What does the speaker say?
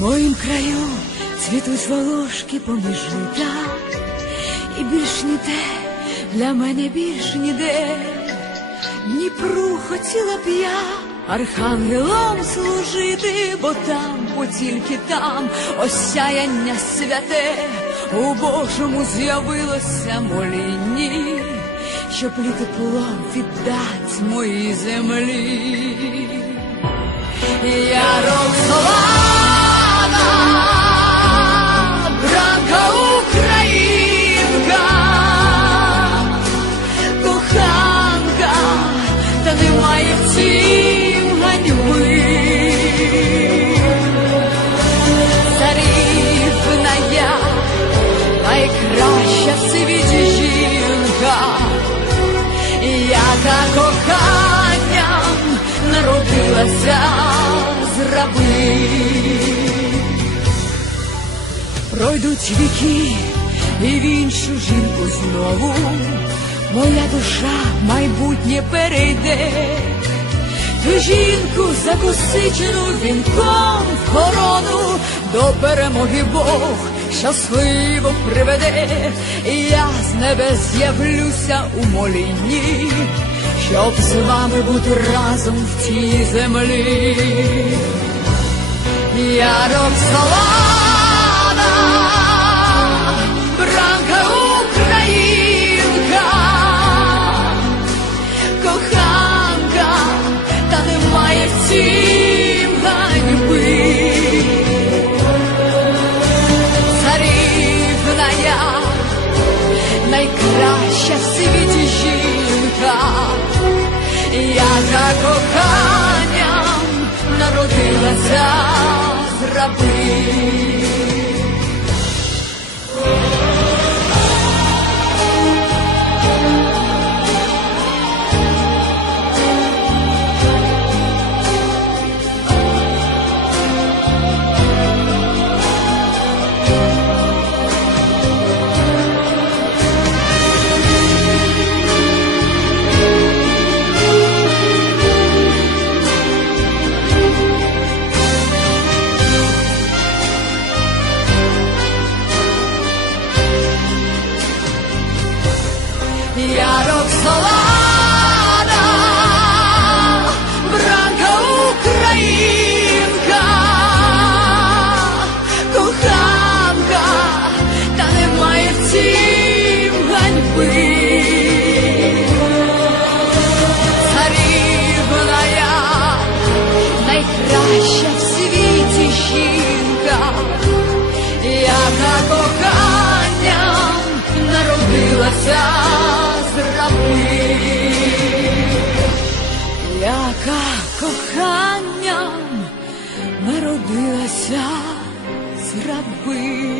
моїм краю цвітуть волошки поміж жита, і більш ніде, для мене більш ніде. Дніпру хотіла б я архангелом служити, бо там, бо тільки там осяяння святе у Божому з'явилося молінні, щоб лі тепло віддать моїй землі. Я Роксолана, яка коханням народилася з раби. Пройдуть віки, і в іншу жінку знову моя душа майбутнє перейде. Ту жінку закосичену вінком в корону до перемоги Бог щасливо приведе, і я з небес з'явлюся у молінні, щоб з вами бути разом в тій землі. Я Роксолана, з раби. Я Роксолана, яка коханням народилася з раби.